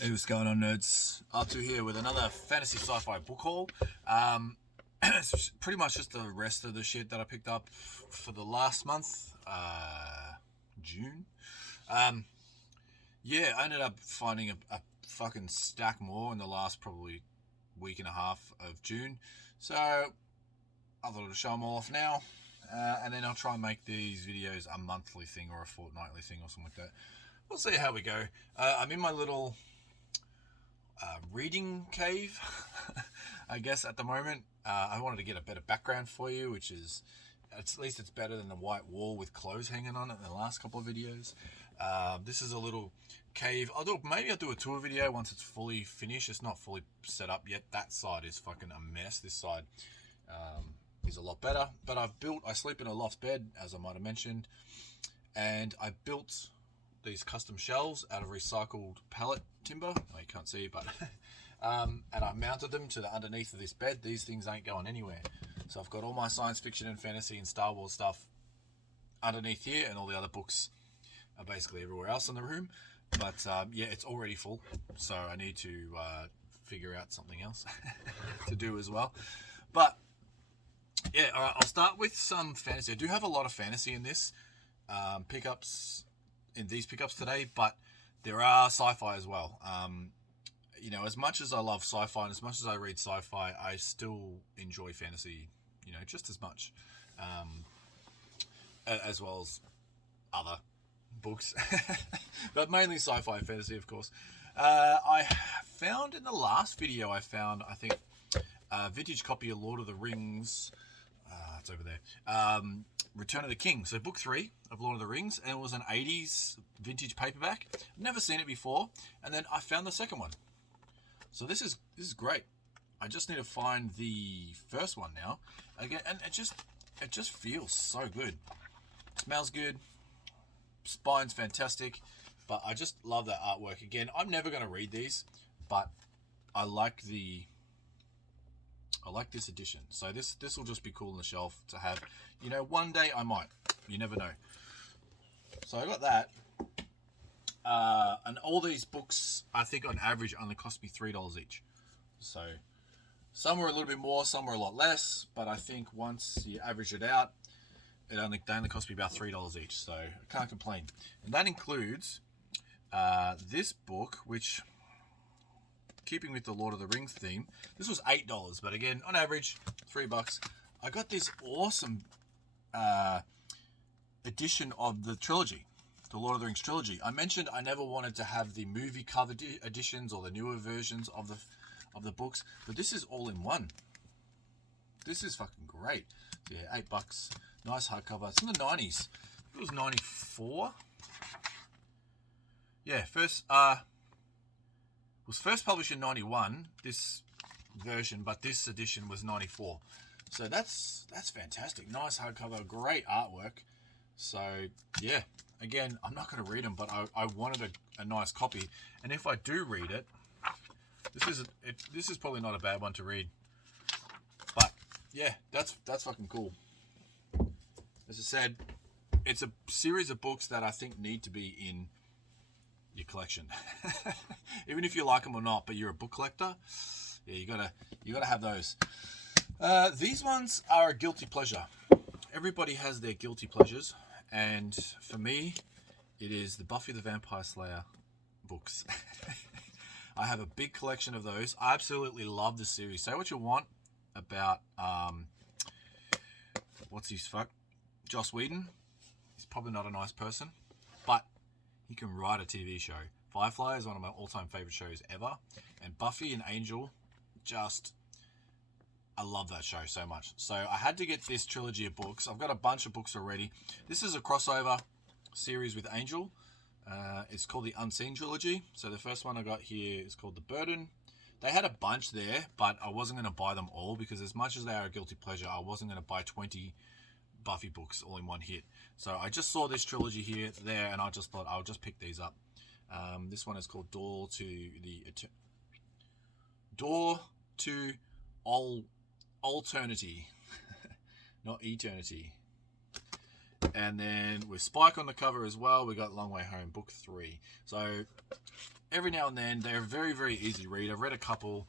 Hey, what's going on, nerds? Up to here with another fantasy sci-fi book haul. It's pretty much just the rest of the shit that I picked up for the last month, June. Um, yeah, I ended up finding a fucking stack more in the last probably week and a half of June. So I thought I'd show them all off now, and then I'll try and make these videos a monthly thing or a fortnightly thing or something like that. We'll see how we go. I'm in my little reading cave, I guess, at the moment. I wanted to get a better background for you, which is, at least it's better than the white wall with clothes hanging on it in the last couple of videos. This is a little cave. Maybe I'll do a tour video once it's fully finished. It's not fully set up yet. That side is fucking a mess. This side is a lot better. But I sleep in a loft bed, as I might have mentioned, and I built these custom shelves out of recycled pallet timber. Oh, you can't see, but and I mounted them to the underneath of this bed. These things ain't going anywhere. So I've got all my science fiction and fantasy and Star Wars stuff underneath here, and all the other books are basically everywhere else in the room. But yeah, it's already full, so I need to figure out something else to do as well. But yeah, all right, I'll start with some fantasy. I do have a lot of fantasy in this pickups. In these pickups today, but there are sci-fi as well. As much as I love sci-fi and as much as I read sci-fi, I still enjoy fantasy, just as much, as well as other books, but mainly sci-fi and fantasy, of course. I found in the last video, I think, a vintage copy of Lord of the Rings. It's over there. Return of the King. So book 3 of Lord of the Rings, and it was an 80s vintage paperback. Never seen it before, and then I found the second one. So this is great. I just need to find the first one now. Again, and it just feels so good. Smells good. Spine's fantastic, but I just love that artwork. Again, I'm never going to read these, but I like this edition. So this will just be cool on the shelf to have. One day I might. You never know. So I got that. And all these books, I think on average, only cost me $3 each. So some were a little bit more, some were a lot less. But I think once you average it out, they only cost me about $3 each. So I can't complain. And that includes this book, which, keeping with the Lord of the Rings theme, this was $8, but again, on average, $3. I got this awesome edition of the trilogy, the Lord of the Rings trilogy. I mentioned I never wanted to have the movie cover editions or the newer versions of the books, but this is all in one. This is fucking great. So yeah, $8, nice hardcover. It's in the 90s. It was 94. Yeah, was first published in 91, this version, but this edition was 94. So that's fantastic. Nice hardcover, great artwork. So yeah, again, I'm not going to read them, but I wanted a nice copy. And if I do read it, this is probably not a bad one to read. But yeah, that's fucking cool. As I said, it's a series of books that I think need to be in your collection. Even if you like them or not, but you're a book collector, yeah, you gotta have those. These ones are a guilty pleasure. Everybody has their guilty pleasures, and for me, it is the Buffy the Vampire Slayer books. I have a big collection of those. I absolutely love the series. Say what you want about what's his fuck, Joss Whedon. He's probably not a nice person, but he can write a TV show. Firefly is one of my all-time favorite shows ever, and Buffy and Angel, I love that show so much. So I had to get this trilogy of books. I've got a bunch of books already. This is a crossover series with Angel. It's called the Unseen Trilogy. So the first one I got here is called The Burden. They had a bunch there, but I wasn't going to buy them all because as much as they are a guilty pleasure, I wasn't going to buy 20 Buffy books all in one hit. So I just saw this trilogy there, and I just thought I'll just pick these up. This one is called Door to Alternity, not Eternity. And then with Spike on the cover as well, we got Long Way Home, book 3. So every now and then they're very, very easy to read. I've read a couple,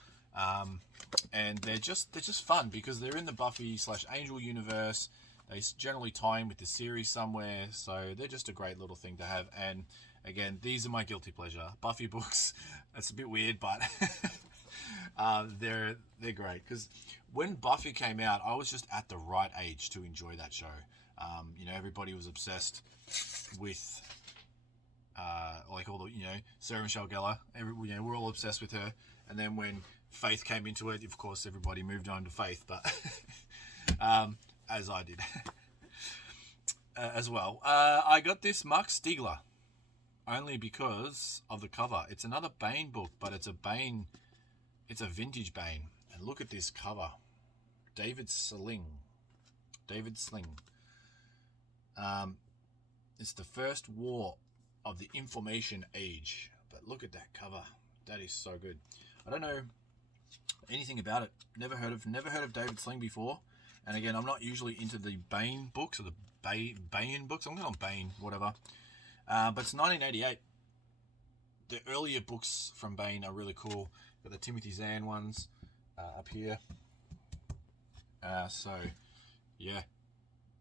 and they're just fun because they're in the Buffy / Angel universe. They generally tie in with the series somewhere, so they're just a great little thing to have. And again, these are my guilty pleasure. Buffy books. That's a bit weird, but they're great because when Buffy came out, I was just at the right age to enjoy that show. Everybody was obsessed with like all the Sarah Michelle Gellar. We're all obsessed with her. And then when Faith came into it, of course, everybody moved on to Faith, but as I did as well. I got this Mark Stiegler only because of the cover. It's another Bane book, but it's a vintage Bane. And look at this cover. David Sling. It's the first war of the Information Age. But look at that cover. That is so good. I don't know anything about it. Never heard of David Sling before. And again, I'm not usually into the Bane books or the Bane books. I'm going on Bane, whatever. But it's 1988. The earlier books from Bane are really cool. Got the Timothy Zahn ones up here. So, yeah.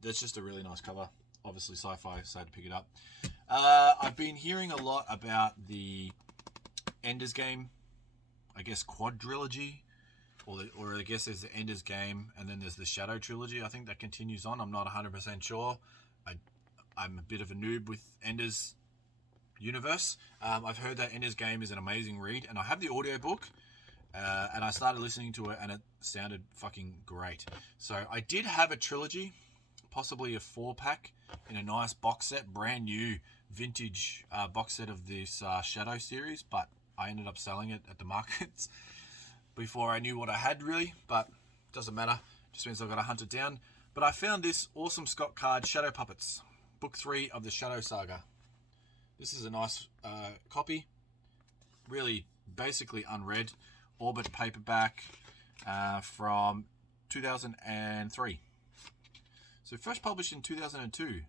That's just a really nice cover. Obviously, Sci-Fi, so I had to pick it up. I've been hearing a lot about the Ender's Game, I guess, quadrilogy. Or I guess there's the Ender's Game, and then there's the Shadow Trilogy. I think that continues on. I'm not 100% sure. I'm a bit of a noob with Ender's universe. I've heard that Ender's Game is an amazing read, and I have the audiobook, and I started listening to it, and it sounded fucking great. So I did have a trilogy, possibly a 4-pack, in a nice box set, brand new vintage box set of this Shadow series, but I ended up selling it at the markets before I knew what I had, really, but doesn't matter. Just means I've got to hunt it down. But I found this awesome Scott card, Shadow Puppets, book 3 of the Shadow Saga. This is a nice copy, really basically unread, Orbit paperback from 2003. So first published in 2002.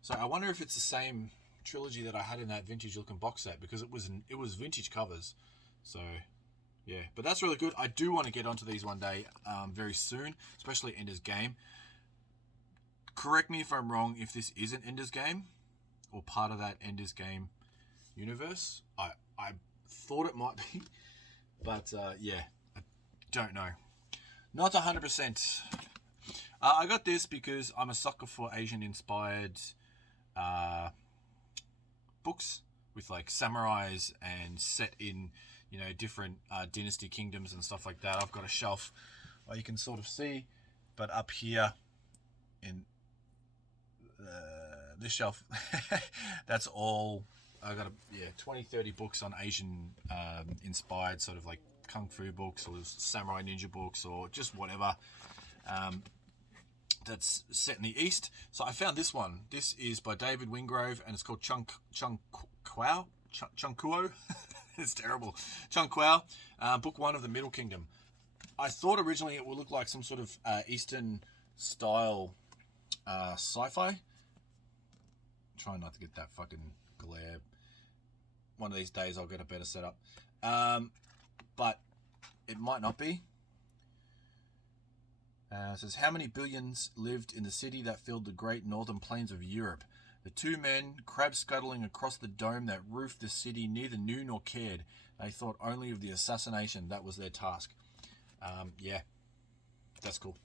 So I wonder if it's the same trilogy that I had in that vintage looking box set, because it was vintage covers. So yeah, but that's really good. I do want to get onto these one day, very soon, especially Ender's Game. Correct me if I'm wrong if this isn't Ender's Game or part of that Ender's Game universe. I thought it might be, but yeah, I don't know. Not 100%. I got this because I'm a sucker for Asian-inspired books with like samurais and set in different dynasty kingdoms and stuff like that. I've got a shelf you can sort of see, but up here in this shelf, that's all. I got 20-30 books on Asian inspired sort of like kung fu books or samurai ninja books or just whatever that's set in the East. So I found this one. This is by David Wingrove, and it's called Chunkuo. It's terrible. Chunkuo, book 1 of the Middle Kingdom. I thought originally it would look like some sort of Eastern style sci-fi. Try not to get that fucking glare. One of these days I'll get a better setup. But it might not be. It says, how many billions lived in the city that filled the great northern plains of Europe? The two men, crab scuttling across the dome that roofed the city, neither knew nor cared. They thought only of the assassination. That was their task. Yeah, that's cool.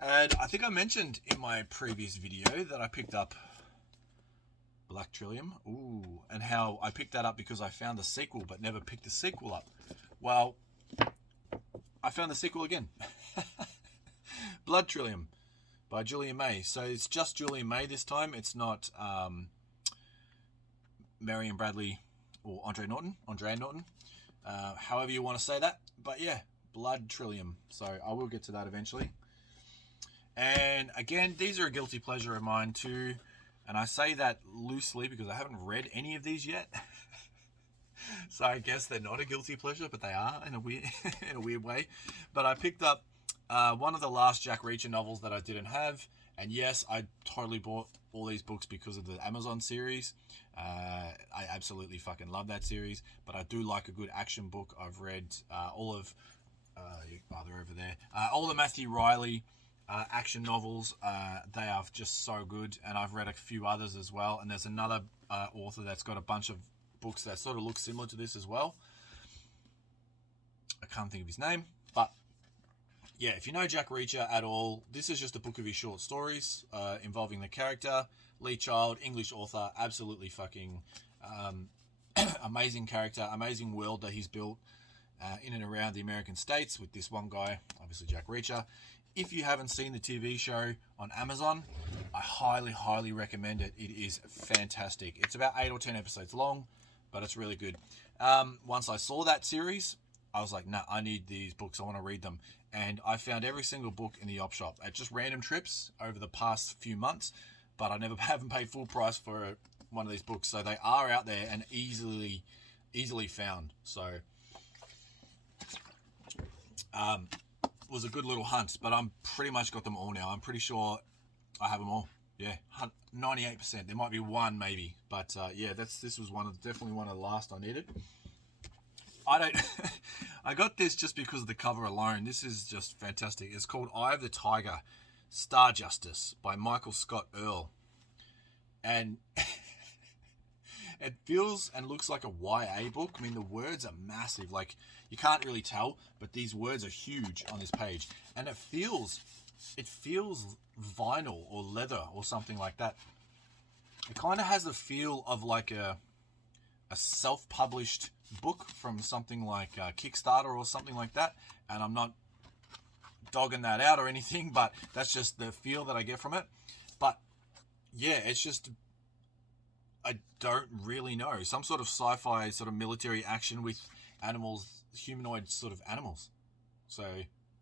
And I think I mentioned in my previous video that I picked up Black Trillium. Ooh, and how I picked that up because I found the sequel but never picked the sequel up. Well, I found the sequel again. Blood Trillium by Julia May. So it's just Julia May this time. It's not Marion Bradley or Andre Norton. However you want to say that. But yeah, Blood Trillium. So I will get to that eventually. And again, these are a guilty pleasure of mine too. And I say that loosely because I haven't read any of these yet. So I guess they're not a guilty pleasure, but they are in a weird way. But I picked up one of the last Jack Reacher novels that I didn't have. And yes, I totally bought all these books because of the Amazon series. I absolutely fucking love that series, but I do like a good action book. I've read all of they're over there. All the Matthew Riley action novels. They are just so good, and I've read a few others as well. And there's another author that's got a bunch of books that sort of look similar to this as well. I can't think of his name, but yeah, if you know Jack Reacher at all, this is just a book of his short stories involving the character Lee Child, English author, absolutely fucking amazing character, amazing world that he's built in and around the American states with this one guy, obviously Jack Reacher. If you haven't seen the TV show on Amazon, I highly recommend it. It is fantastic. It's about 8 or 10 episodes long, but it's really good. Once I saw that series, I was like, nah, I need these books. I want to read them. And I found every single book in the op shop at just random trips over the past few months, but I haven't paid full price for one of these books. So they are out there and easily found. So was a good little hunt, but I'm pretty much got them all now. I'm pretty sure I have them all. Yeah, 98%. There might be one maybe, but yeah, this was definitely one of the last I needed. I got this just because of the cover alone. This is just fantastic. It's called Eye of the Tiger, Star Justice by Michael Scott Earl. And it feels and looks like a YA book. I mean, the words are massive. Like, you can't really tell, but these words are huge on this page. And it feels vinyl or leather or something like that. It kind of has the feel of like a self-published book from something like Kickstarter or something like that, and I'm not dogging that out or anything, but that's just the feel that I get from it. But yeah, it's just, I don't really know, some sort of sci-fi sort of military action with animals, humanoid sort of animals. So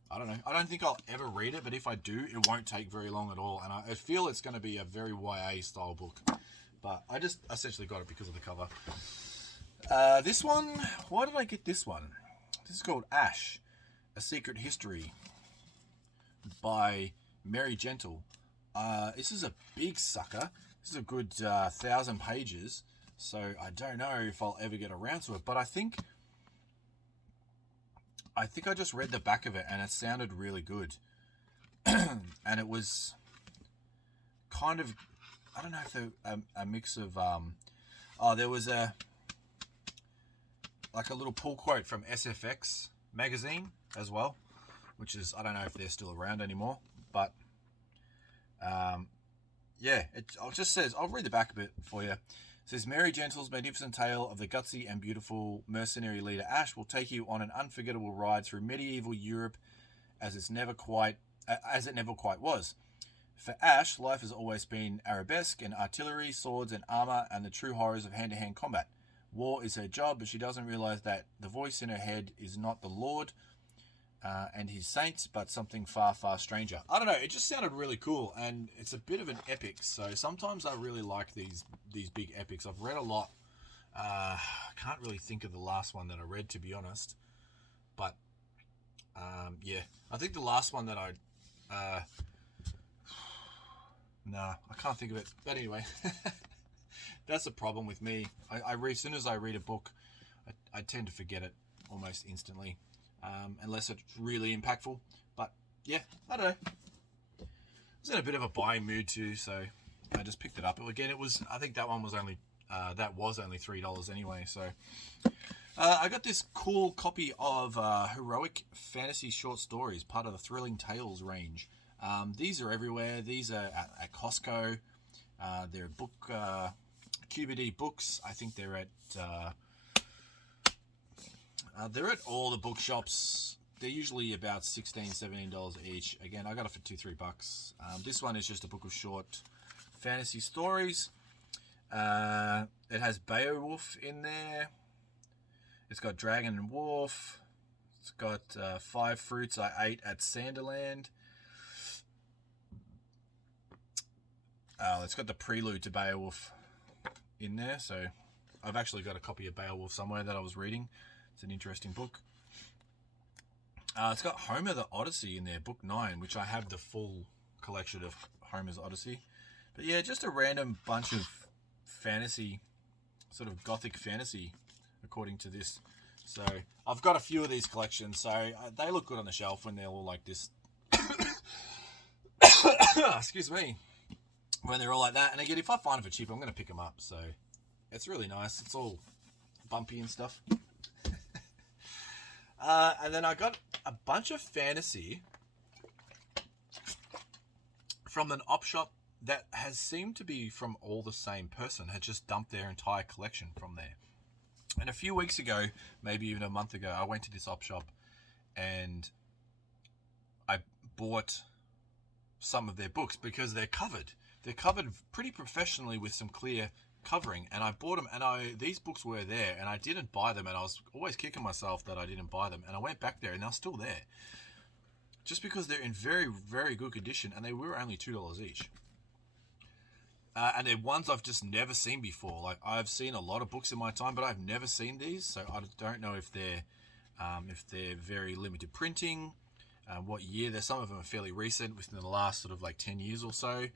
I don't know, I don't think I'll ever read it, but if I do, it won't take very long at all, and I feel it's going to be a very YA style book. But I just essentially got it because of the cover. This one, why did I get this one? This is called Ash, A Secret History by Mary Gentle. This is a big sucker. This is a good 1,000 pages, so I don't know if I'll ever get around to it, but I think I just read the back of it and it sounded really good. And it was kind of, I don't know if a mix of there was like a little pull quote from SFX magazine as well, which is, I don't know if they're still around anymore, but yeah, it just says, I'll read the back a bit for you. It says, Mary Gentle's magnificent tale of the gutsy and beautiful mercenary leader Ash will take you on an unforgettable ride through medieval Europe as it never quite was. For Ash, life has always been arabesque and artillery, swords and armor, and the true horrors of hand-to-hand combat. War is her job, but she doesn't realize that the voice in her head is not the Lord and his saints, but something far, far stranger. I don't know, it just sounded really cool, and it's a bit of an epic, so sometimes I really like these big epics. I've read a lot. I can't really think of the last one that I read, to be honest, but yeah, I think the last one that I can't think of it, but anyway. That's the problem with me. As soon as I read a book, I tend to forget it almost instantly, unless it's really impactful. But yeah, I don't know. I was in a bit of a buying mood too, so I just picked it up. Again, I think that one was only $3 anyway. So I got this cool copy of Heroic Fantasy Short Stories, part of the Thrilling Tales range. These are everywhere. These are at Costco. They're book. QBD books. I think they're at all the bookshops. They're usually about $16-17 each. Again, I got it for $2-3. This one is just a book of short fantasy stories. It has Beowulf in there. It's got Dragon and Wolf. It's got 5 Fruits I Ate at Sanderland. It's got the prelude to Beowulf in there, so I've actually got a copy of Beowulf somewhere that I was reading. It's an interesting book. It's got Homer the Odyssey in there, book 9, which I have the full collection of Homer's Odyssey. But yeah, just a random bunch of fantasy, sort of gothic fantasy, according to this. So I've got a few of these collections, so they look good on the shelf when they're all like this. Excuse me. When they're all like that. And again, if I find them for cheap, I'm going to pick them up. So it's really nice. It's all bumpy and stuff. And then I got a bunch of fantasy from an op shop that has seemed to be from all the same person, had just dumped their entire collection from there. And a few weeks ago, maybe even a month ago, I went to this op shop and I bought some of their books because they're covered. They're covered pretty professionally with some clear covering, and I bought them, and these books were there, and I didn't buy them, and I was always kicking myself that I didn't buy them, and I went back there, and they're still there. Just because they're in very, very good condition, and they were only $2 each. And they're ones I've just never seen before. Like, I've seen a lot of books in my time, but I've never seen these, so I don't know if they're very limited printing, what year. There's some of them are fairly recent, within the last sort of like 10 years or so.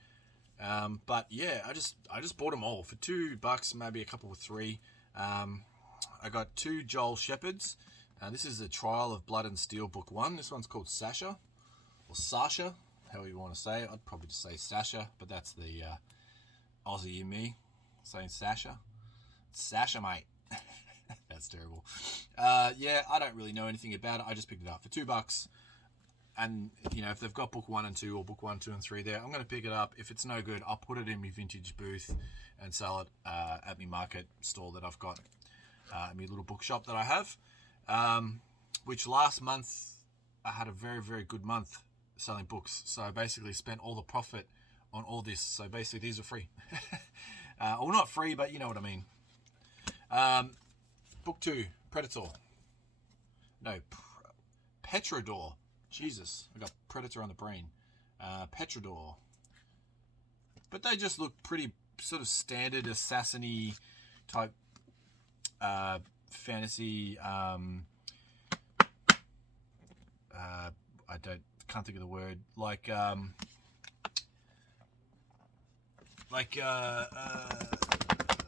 But yeah, I just bought them all for $2, maybe a couple with $3. I got 2 Joel Shepherds. This is the Trial of Blood and Steel, book 1. This one's called Sasha, or Sasha, however you want to say it. I'd probably just say Sasha, but that's the Aussie in me saying Sasha. Sasha, mate. That's terrible. Yeah, I don't really know anything about it. I just picked it up for $2. And, you know, if they've got book 1 and 2 or book 1, 2, and 3 there, I'm going to pick it up. If it's no good, I'll put it in my vintage booth and sell it at my market stall that I've got, my little bookshop that I have. Which last month, I had a very, very good month selling books. So I basically spent all the profit on all this. So basically, these are free. Or not free, but you know what I mean. Book 2, Predator. No, Petrodor. Jesus, I got Predator on the brain. Petrodor. But they just look pretty sort of standard assassin-y type fantasy. I can't think of the word. Like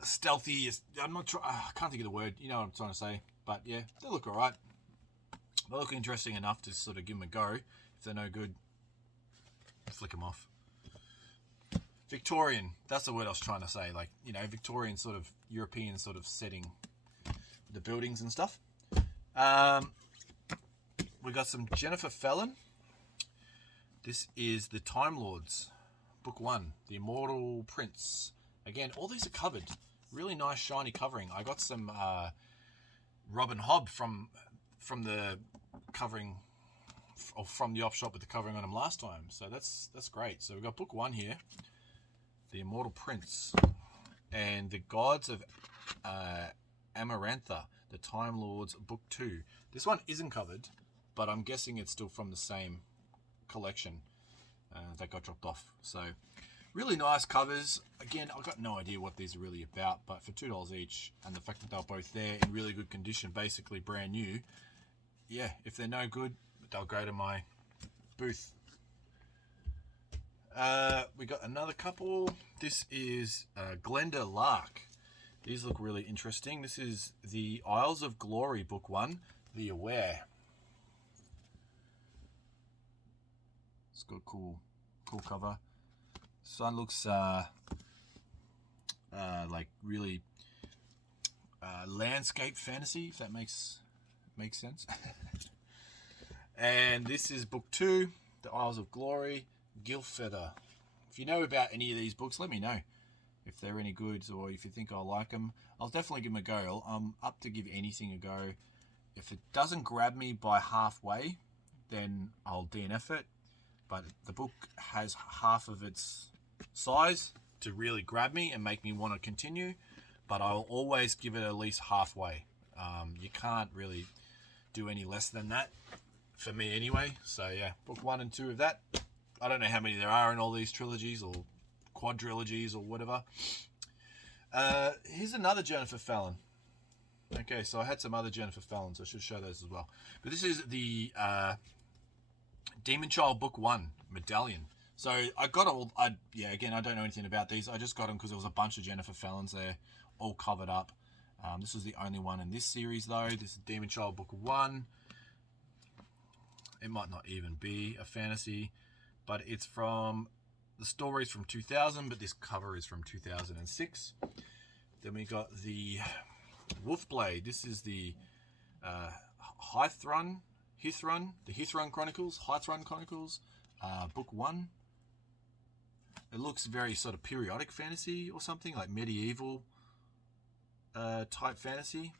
stealthy. I'm not sure. I can't think of the word. You know what I'm trying to say. But yeah, they look alright. They look interesting enough to sort of give them a go. If they're no good, flick them off. Victorian. That's the word I was trying to say. Like, you know, Victorian sort of European sort of setting. The buildings and stuff. We got some Jennifer Fallon. This is the Time Lords, book 1, The Immortal Prince. Again, all these are covered. Really nice shiny covering. I got some Robin Hobb from the covering, or from the op shop with the covering on them last time. So that's great. So we've got book 1 here, The Immortal Prince, and The Gods of Amarantha, The Time Lords, book 2. This one isn't covered, but I'm guessing it's still from the same collection that got dropped off. So really nice covers. Again, I've got no idea what these are really about, but for $2 each, and the fact that they're both there in really good condition, basically brand new, yeah, if they're no good, they'll go to my booth. We got another couple. This is Glenda Lark. These look really interesting. This is the Isles of Glory, book 1, The Aware. It's got a cool cover. This one looks like really landscape fantasy, if that makes sense. And this is book 2, The Isles of Glory, Gilfeather. If you know about any of these books, let me know if they're any good, or if you think I'll like them. I'll definitely give them a go. I'm up to give anything a go. If it doesn't grab me by halfway, then I'll DNF it. But the book has half of its size to really grab me and make me want to continue. But I'll always give it at least halfway. You can't really do any less than that, for me anyway. So yeah, book 1 and 2 of that. I don't know how many there are in all these trilogies or quadrilogies or whatever. Here's another Jennifer Fallon. Okay, so I had some other Jennifer Fallons. I should show those as well. But this is the Demon Child book 1, Medallion. So I got all. Again, I don't know anything about these. I just got them because there was a bunch of Jennifer Fallons there, all covered up. This was the only one in this series though. This is Demon Child Book 1. It might not even be a fantasy, but it's from the stories from 2000, but this cover is from 2006. Then we got the Wolfblade. This is the Hithrun, the Hithrun Chronicles, Book 1. It looks very sort of periodic fantasy or something, like medieval type fantasy.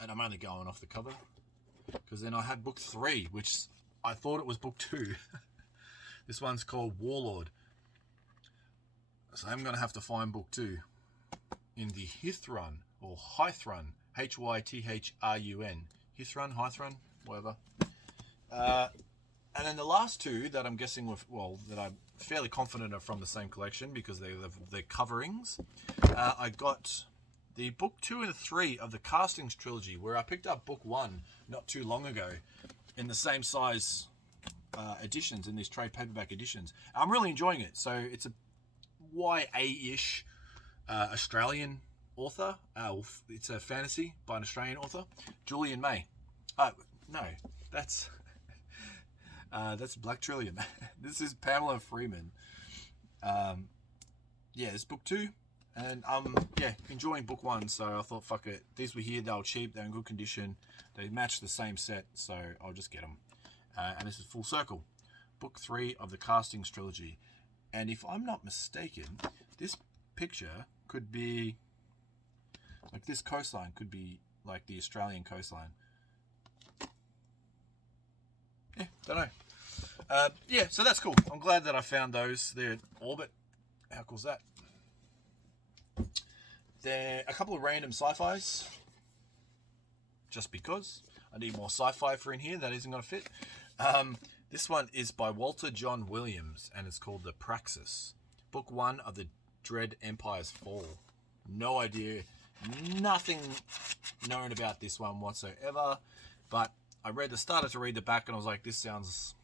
And I'm only going off the cover, because then I had Book 3, which I thought it was Book 2. This one's called Warlord. So I'm going to have to find Book 2 in the Hithrun, or Hithrun, Hythrun, Hithrun, whatever. And then the last two that I'm guessing were, well, that I'm fairly confident are from the same collection because they're coverings. I got the Book 2 and 3 of the Castings Trilogy, where I picked up Book 1 not too long ago in the same size editions, in these trade paperback editions. I'm really enjoying it. So it's a YA-ish Australian author. It's a fantasy by an Australian author, Julian May. No, that's Black Trillium. This is Pamela Freeman. It's Book 2, and enjoying Book 1. So I thought, fuck it. These were here. They were cheap. They're in good condition. They match the same set, so I'll just get them. And this is Full Circle, Book 3 of the Castings Trilogy. And if I'm not mistaken, this picture could be like this coastline could be like the Australian coastline. Yeah, don't know. So that's cool. I'm glad that I found those. They're in orbit. How cool is that? They're a couple of random sci-fis. Just because. I need more sci-fi for in here. That isn't going to fit. This one is by Walter John Williams, and it's called The Praxis. Book 1 of the Dread Empire's Fall. No idea. Nothing known about this one whatsoever. But I started to read the back, and I was like, this sounds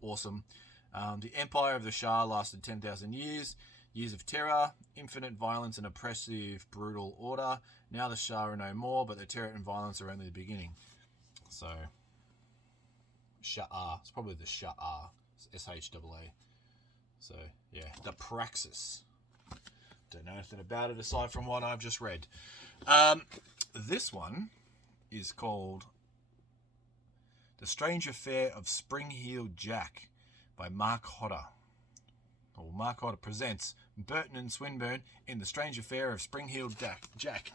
awesome. The Empire of the Shah lasted 10,000 years. Years of terror, infinite violence, and oppressive, brutal order. Now the Shah are no more, but the terror and violence are only the beginning. So, Shah. It's probably the Shah. SHAA. So, yeah. The Praxis. Don't know anything about it aside from what I've just read. This one is called The Strange Affair of Spring-Heeled Jack by Mark Hodder. Or Mark Hodder presents Burton and Swinburne in The Strange Affair of Spring-Heeled Jack.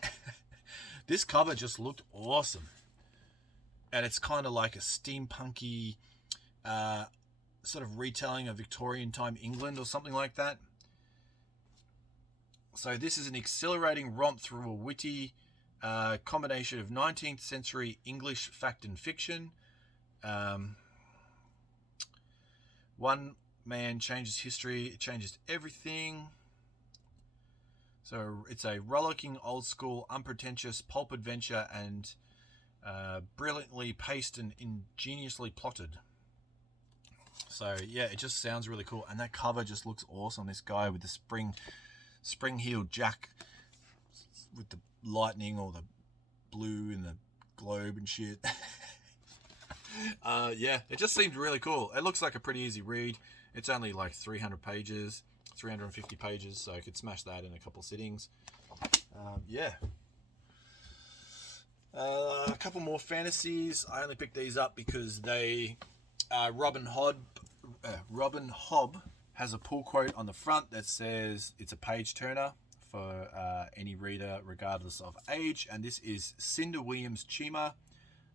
This cover just looked awesome. And it's kind of like a steampunky sort of retelling of Victorian time England or something like that. So this is an exhilarating romp through a witty combination of 19th century English fact and fiction. One man changes history, it changes everything. So it's a rollicking, old school, unpretentious pulp adventure, and brilliantly paced and ingeniously plotted. So yeah, it just sounds really cool, and that cover just looks awesome. This guy with the spring-heeled jack with the lightning or the blue and the globe and shit. It just seemed really cool. It looks like a pretty easy read. It's only like 300 pages, 350 pages, so I could smash that in a couple of sittings. A couple more fantasies. I only picked these up because they Robin Hobb has a pull quote on the front that says it's a page turner for any reader regardless of age, and this is Cinder Williams Chima,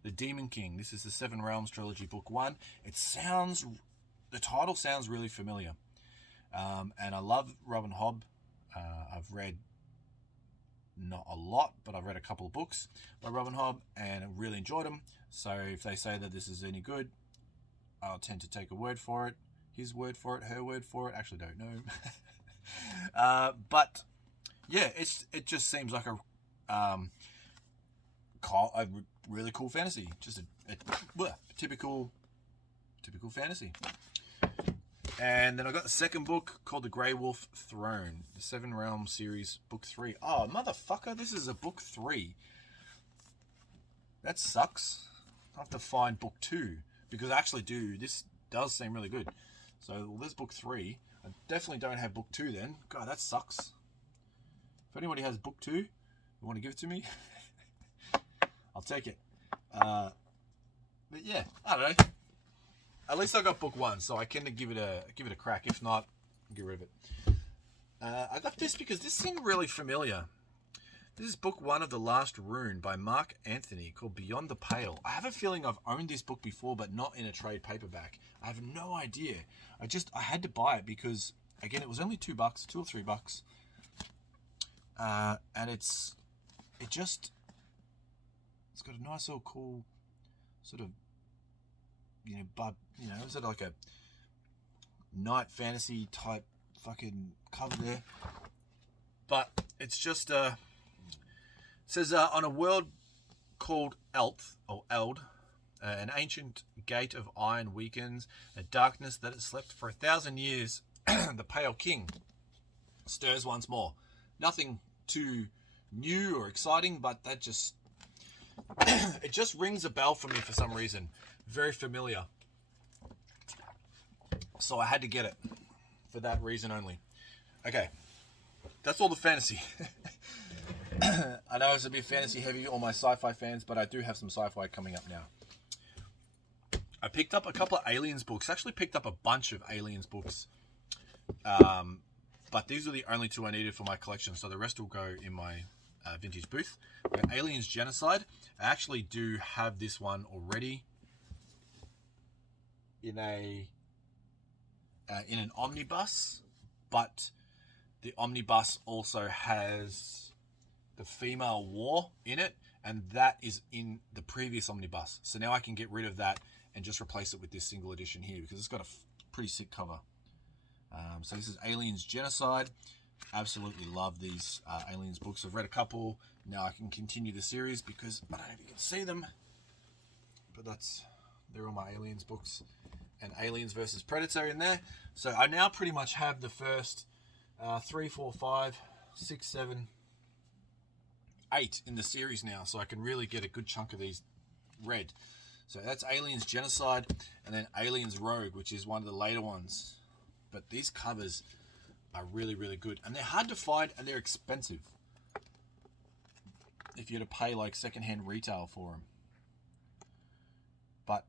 The Demon King. This is the Seven Realms Trilogy, Book 1. The title sounds really familiar, and I love Robin Hobb. I've read not a lot, but I've read a couple of books by Robin Hobb and I really enjoyed them. So if they say that this is any good, I'll tend to take a word for it. His word for it, her word for it. Actually, don't know. But yeah, it just seems like a really cool fantasy. Just a typical fantasy. And then I got the second book called The Grey Wolf Throne, the Seven Realms series, book 3. Oh, motherfucker, this is a book 3. That sucks. I have to find book 2 because I actually do. This does seem really good. So, well, there's book 3. I definitely don't have book 2 then. God, that sucks. If anybody has book 2, you want to give it to me? I'll take it. But yeah, I don't know. At least I got book 1, so I can give it a crack. If not, I'll get rid of it. I got this because this seemed really familiar. This is book 1 of The Last Rune by Mark Anthony, called Beyond the Pale. I have a feeling I've owned this book before, but not in a trade paperback. I have no idea. I had to buy it because, again, it was only $2, $2 or $3. And it's got a nice little cool sort of, is it like a night fantasy type fucking cover there? But it's just it says on a world called Eld, an ancient gate of iron weakens, a darkness that has slept for 1,000 years. The Pale King stirs once more. Nothing too new or exciting, but that just it just rings a bell for me for some reason. Very familiar. So I had to get it for that reason only. Okay, that's all the fantasy. I know it's a bit fantasy heavy, all my sci-fi fans, but I do have some sci-fi coming up now. I picked up a couple of Aliens books. Actually picked up a bunch of Aliens books. But these are the only 2 I needed for my collection, so the rest will go in my vintage booth. Aliens Genocide. I actually do have this one already in an omnibus, but the omnibus also has the female war in it, and that is in the previous omnibus. So now I can get rid of that and just replace it with this single edition here because it's got a pretty sick cover. So this is Aliens Genocide. Absolutely love these Aliens books. I've read a couple. Now I can continue the series because I don't know if you can see them, but they're all my Aliens books. And Aliens versus Predator in there. So I now pretty much have the first 3, 4, 5, 6, 7, 8 in the series now. So I can really get a good chunk of these read. So that's Aliens Genocide, and then Aliens Rogue, which is one of the later ones. But these covers are really, really good. And they're hard to find, and they're expensive if you're to pay like secondhand retail for them. But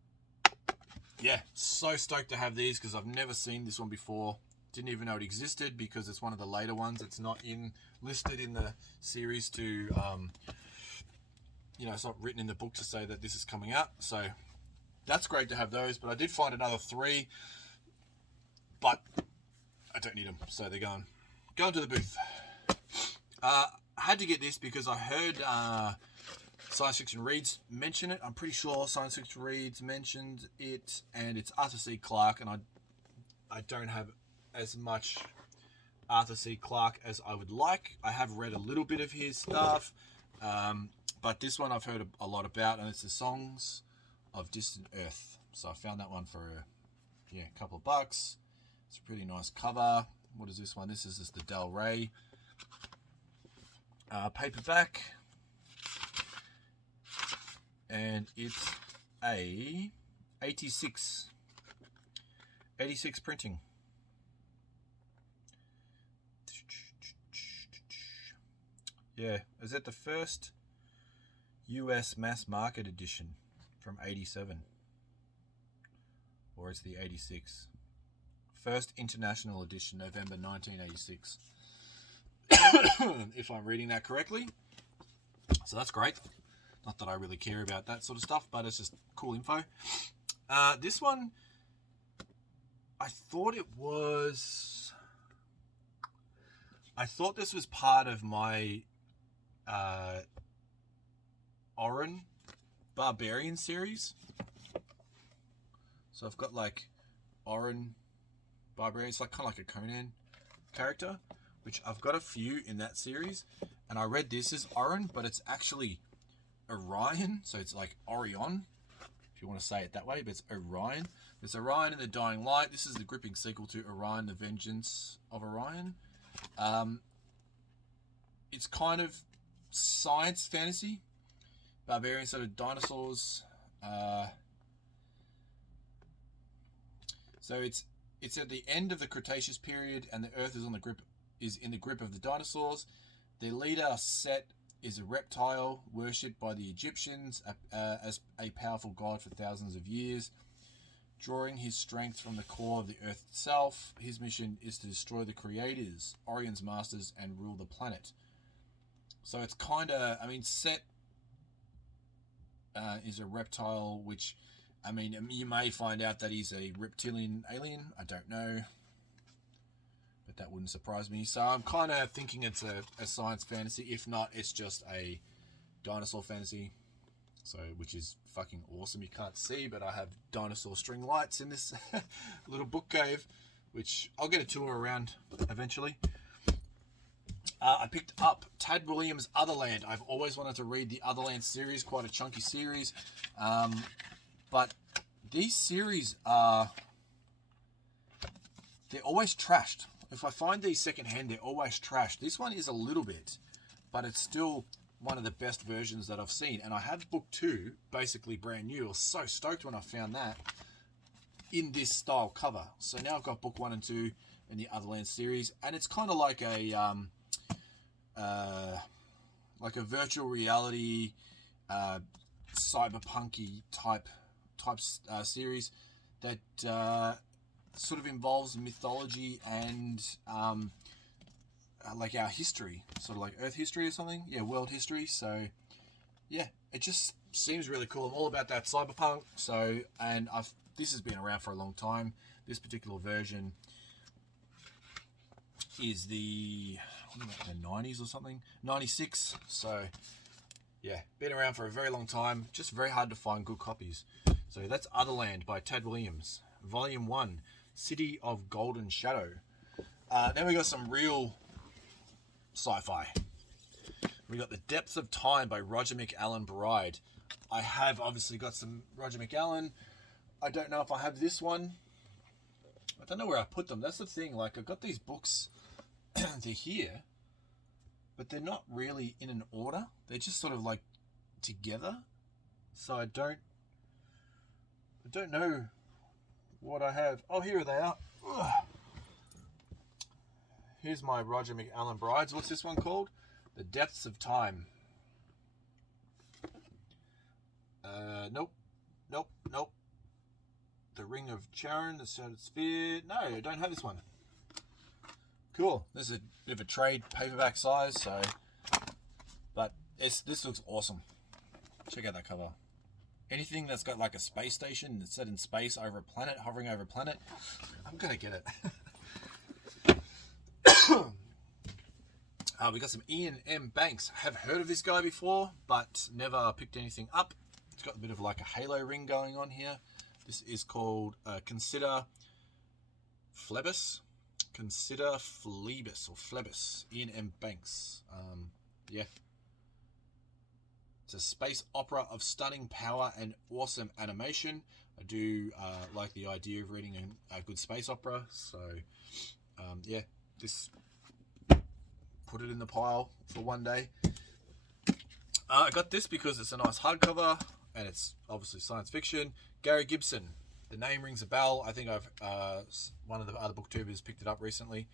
yeah, so stoked to have these because I've never seen this one before. Didn't even know it existed because it's one of the later ones. It's not listed in the series to, it's not written in the book to say that this is coming out. So that's great to have those. But I did find another 3, but I don't need them. So they're going to the booth. I had to get this because I heard Science Fiction Reads mention it. I'm pretty sure Science Fiction Reads mentioned it, and it's Arthur C. Clarke, and I don't have as much Arthur C. Clarke as I would like. I have read a little bit of his stuff, but this one I've heard a lot about, and it's the Songs of Distant Earth. So I found that one for a couple of bucks. It's a pretty nice cover. What is this one? This is just the Del Rey paperback, and it's a 86 printing. Yeah, is it the first US mass market edition from 87? Or it's the 86? First international edition, November 1986. If I'm reading that correctly. So that's great. Not that I really care about that sort of stuff, but it's just cool info. This one, I thought this was part of my Orion Barbarian series. So I've got like Orion Barbarian. It's like kind of like a Conan character, which I've got a few in that series. And I read this as Orion, but it's actually Orion. So it's like Orion, if you want to say it that way, but it's Orion. There's Orion in the Dying Light. This is the gripping sequel to Orion, the Vengeance of Orion. It's kind of science fantasy. Barbarian sort of dinosaurs. So it's at the end of the Cretaceous period, and the Earth is in the grip of the dinosaurs. Their leader, Set, is a reptile worshipped by the Egyptians as a powerful god for thousands of years. Drawing his strength from the core of the Earth itself, his mission is to destroy the creators, Orion's masters, and rule the planet. So it's kind of, I mean, Set is a reptile, which, I mean, you may find out that he's a reptilian alien. I don't know, but that wouldn't surprise me. So I'm kind of thinking it's a science fantasy. If not, it's just a dinosaur fantasy. So, which is fucking awesome. You can't see, but I have dinosaur string lights in this little book cave, which I'll get a tour around eventually. I picked up Tad Williams' Otherland. I've always wanted to read the Otherland series, quite a chunky series. But these series they're always trashed. If I find these secondhand, they're always trashed. This one is a little bit, but it's still one of the best versions that I've seen. And I have book 2, basically brand new. I was so stoked when I found that in this style cover. So now I've got book 1 and 2 in the Otherland series, and it's kind of like a virtual reality, cyberpunky type series that sort of involves mythology and like our history, sort of like Earth history or something. Yeah, world history. So yeah, it just seems really cool. I'm all about that cyberpunk. So, and this has been around for a long time. This particular version is the 90s or something, 96. So yeah, been around for a very long time. Just very hard to find good copies. So that's Otherland by Tad Williams, Volume 1, City of Golden Shadow. Then we got some real sci-fi. We got The Depths of Time by Roger McAllen Bride. I have obviously got some Roger McAllen. I don't know if I have this one. I don't know where I put them. That's the thing. Like, I've got these books, they're here, but they're not really in an order. They're just sort of like together. So I don't know what I have. Oh, here they are. Ugh. Here's my Roger McAllen Brides. What's this one called? The Depths of Time. Nope. The Ring of Charon, the Shattered Sphere. No, I don't have this one. Cool. This is a bit of a trade paperback size, so, but this looks awesome. Check out that cover. Anything that's got like a space station that's set in space over a planet, hovering over a planet, I'm gonna get it. We got some Ian M. Banks. I have heard of this guy before, but never picked anything up. It's got a bit of like a halo ring going on here. This is called Considerflebus. Considerflebus or Flebus. Ian M. Banks. Yeah. It's a space opera of stunning power and awesome animation. I do like the idea of reading a good space opera. So, yeah, this... put it in the pile for one day. I got this because it's a nice hardcover and it's obviously science fiction. Gary Gibson. The name rings a bell. I think I've one of the other booktubers picked it up recently.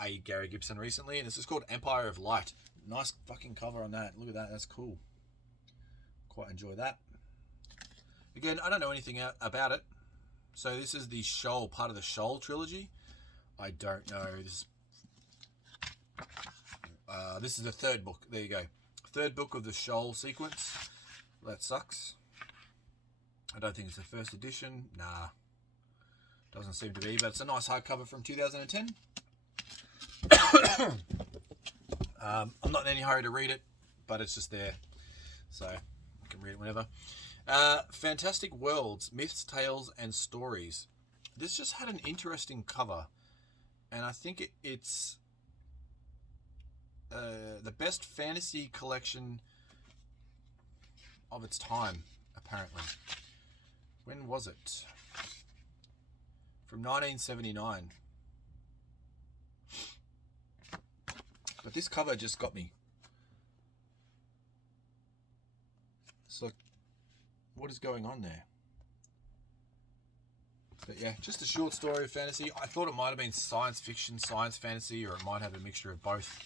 A Gary Gibson recently, and this is called Empire of Light. Nice fucking cover on that. Look at that. That's cool. Quite enjoy that. Again, I don't know anything about it. So this is the Shoal, part of the Shoal trilogy. I don't know. This is the third book. There you go. Third book of the Shoal sequence. That sucks. I don't think it's the first edition. Nah. Doesn't seem to be, but it's a nice hardcover from 2010. I'm not in any hurry to read it, but it's just there. So I can read it whenever. Fantastic Worlds, Myths, Tales, and Stories. This just had an interesting cover. And I think it's... the best fantasy collection of its time, apparently. When was it? From 1979. But this cover just got me. It's like, what is going on there? But yeah, just a short story of fantasy. I thought it might have been science fiction, science fantasy, or it might have a mixture of both.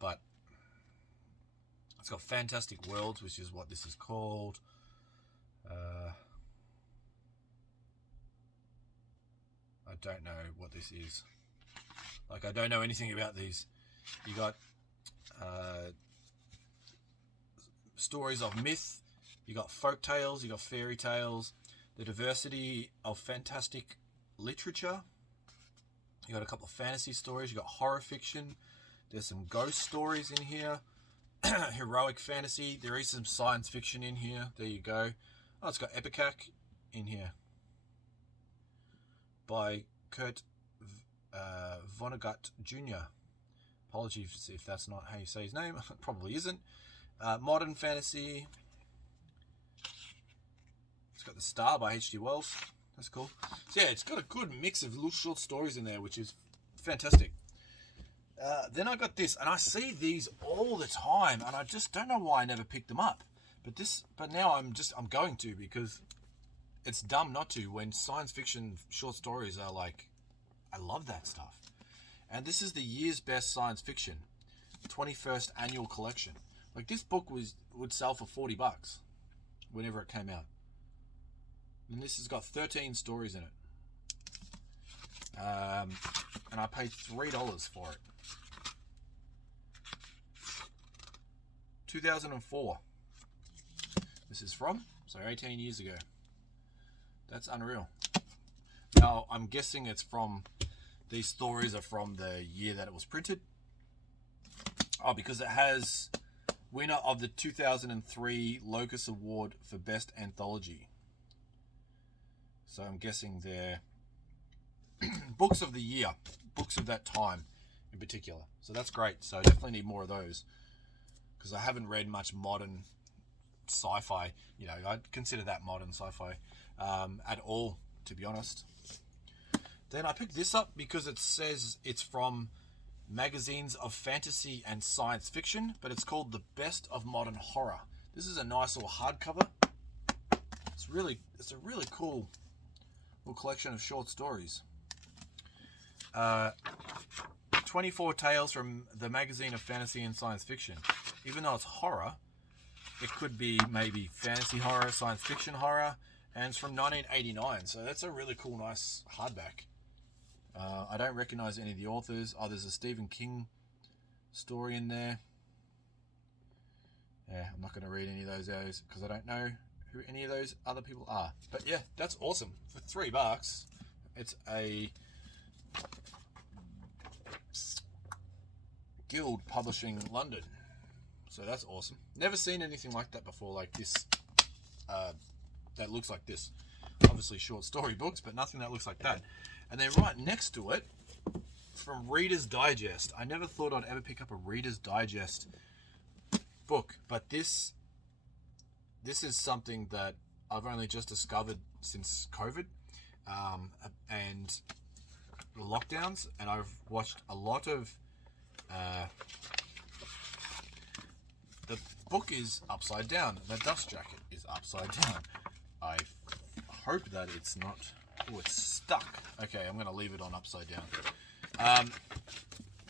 But it's got Fantastic Worlds, which is what this is called. I don't know what this is. Like, I don't know anything about these. You got stories of myth, you got folk tales, you got fairy tales, the diversity of fantastic literature. You got a couple of fantasy stories, you got horror fiction, there's some ghost stories in here, heroic fantasy, there is some science fiction in here, there you go. Oh, it's got Epicac in here by Kurt Vonnegut Jr. Apologies if that's not how you say his name. It probably isn't. Modern fantasy. It's got The Star by H.G. Wells. That's cool. So yeah, it's got a good mix of little short stories in there, which is fantastic. Then I got this, and I see these all the time, and I just don't know why I never picked them up. But now I'm going to, because it's dumb not to when science fiction short stories are like, I love that stuff. And this is the year's best science fiction, 21st annual collection. Like, this book would sell for $40 whenever it came out. And this has got 13 stories in it. And I paid $3 for it. 2004. This is from, so 18 years ago. That's unreal. Now, I'm guessing these stories are from the year that it was printed. Oh, because it has winner of the 2003 Locus Award for Best Anthology. So I'm guessing they're books of the year, books of that time in particular. So that's great. So I definitely need more of those, because I haven't read much modern sci-fi. You know, I'd consider that modern sci-fi at all, to be honest. Then I picked this up because it says it's from Magazines of Fantasy and Science Fiction, but it's called The Best of Modern Horror. This is a nice little hardcover. It's a really cool little collection of short stories. 24 tales from the Magazine of Fantasy and Science Fiction. Even though it's horror, it could be maybe fantasy horror, science fiction horror, and it's from 1989. So that's a really cool, nice hardback. I don't recognize any of the authors. Oh, there's a Stephen King story in there. Yeah, I'm not going to read any of those because I don't know who any of those other people are. But yeah, that's awesome. For $3, it's a Guild Publishing London. So that's awesome. Never seen anything like that before, like this. That looks like this. Obviously short story books, but nothing that looks like that. And then right next to it, from Reader's Digest. I never thought I'd ever pick up a Reader's Digest book, but this is something that I've only just discovered since COVID and the lockdowns, and I've watched a lot of the book is upside down. The dust jacket is upside down. I hope that it's not. Oh, it's stuck. Okay, I'm going to leave it on upside down.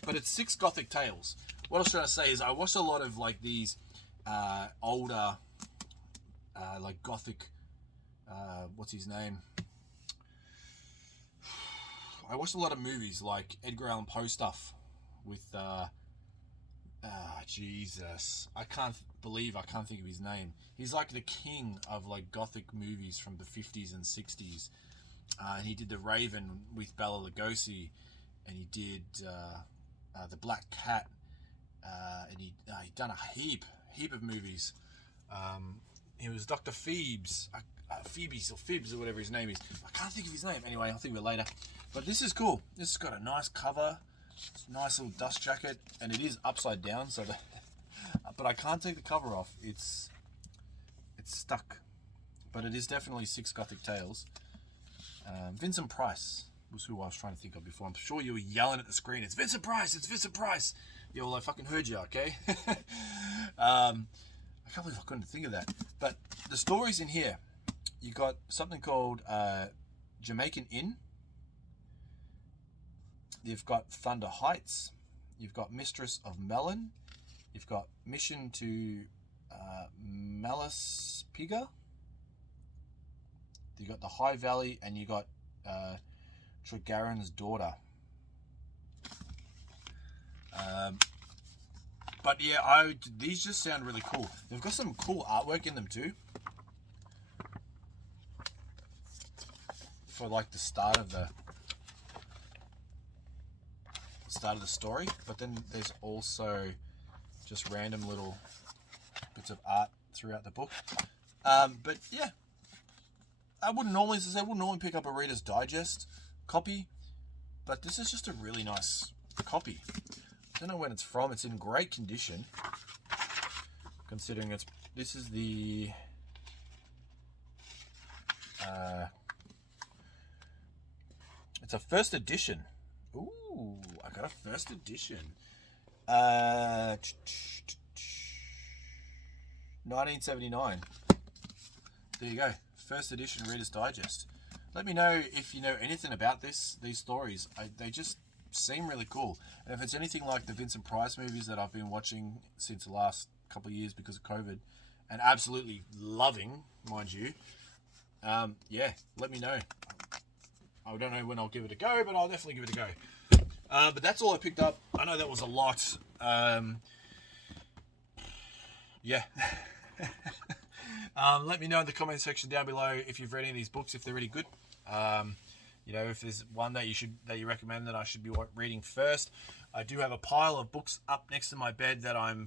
But it's 6 Gothic Tales. What I was trying to say is I watched a lot of like these older like Gothic, what's his name? I watched a lot of movies like Edgar Allan Poe stuff with Jesus. I can't think of his name. He's like the king of like Gothic movies from the 50s and 60s. And he did The Raven with Bela Lugosi, and he did The Black Cat, and he done a heap of movies. He was Dr. Phoebes, Phoebes or whatever his name is. I can't think of his name. Anyway, I'll think of it later. But this is cool. This has got a nice cover, nice little dust jacket, and it is upside down. So, but I can't take the cover off. It's It's stuck. But it is definitely 6 Gothic Tales. Vincent Price was who I was trying to think of before. I'm sure you were yelling at the screen, it's Vincent Price, it's Vincent Price. Yeah, well, I fucking heard you, okay? I can't believe I couldn't think of that. But the stories in here, you got something called Jamaican Inn. You've got Thunder Heights. You've got Mistress of Melon. You've got Mission to Malaspiga. You got the High Valley, and you got Tregaron's Daughter. But yeah, these just sound really cool. They've got some cool artwork in them too. For like the start of the story, but then there's also just random little bits of art throughout the book. But yeah, I wouldn't normally pick up a Reader's Digest copy, but this is just a really nice copy. I don't know when it's from. It's in great condition, considering this is the it's a first edition. Ooh, I got a first edition. 1979. There you go. First edition Reader's Digest. Let me know if you know anything about these stories. They just seem really cool. And if it's anything like the Vincent Price movies that I've been watching since the last couple of years because of COVID, and absolutely loving, mind you, yeah, let me know. I don't know when I'll give it a go, but I'll definitely give it a go. But that's all I picked up. I know that was a lot. Yeah. Let me know in the comment section down below if you've read any of these books, if they're really good. You know, if there's one that you recommend that I should be reading first. I do have a pile of books up next to my bed that I'm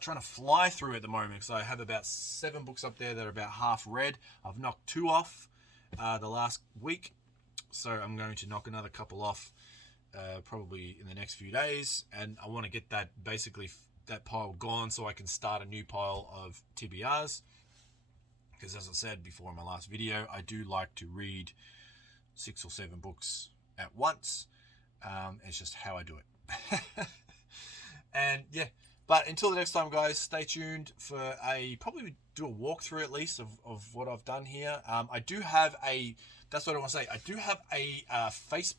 trying to fly through at the moment. because I have about 7 books up there that are about half read. I've knocked 2 off the last week, so I'm going to knock another couple off probably in the next few days, and I want to get that that pile gone so I can start a new pile of TBRs, because as I said before in my last video, I do like to read 6 or 7 books at once. It's just how I do it. And yeah, but until the next time, guys, stay tuned for probably do a walkthrough at least of what I've done here. I do have that's what I want to say. I do have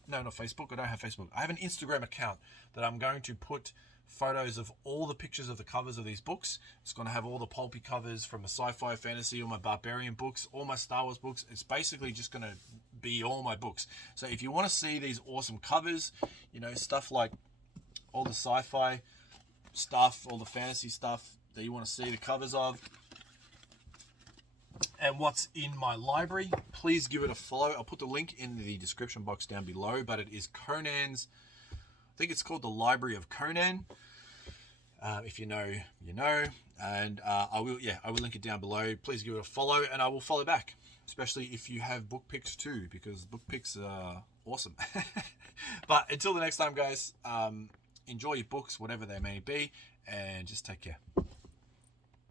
not Facebook. I don't have Facebook. I have an Instagram account that I'm going to put photos of all the pictures of the covers of these books. It's going to have all the pulpy covers from a sci-fi, fantasy, all my barbarian books, all my Star Wars books. It's basically just going to be all my books. So if you want to see these awesome covers, you know, stuff like all the sci-fi stuff, all the fantasy stuff that you want to see the covers of, and what's in my library, please give it a follow. I'll put the link in the description box down below, but it is Conan's, I think it's called the Library of Conan. If you know, you know. And I will link it down below. Please give it a follow, and I will follow back, especially if you have book picks too, because book picks are awesome. But until the next time, guys, enjoy your books, whatever they may be, and just take care.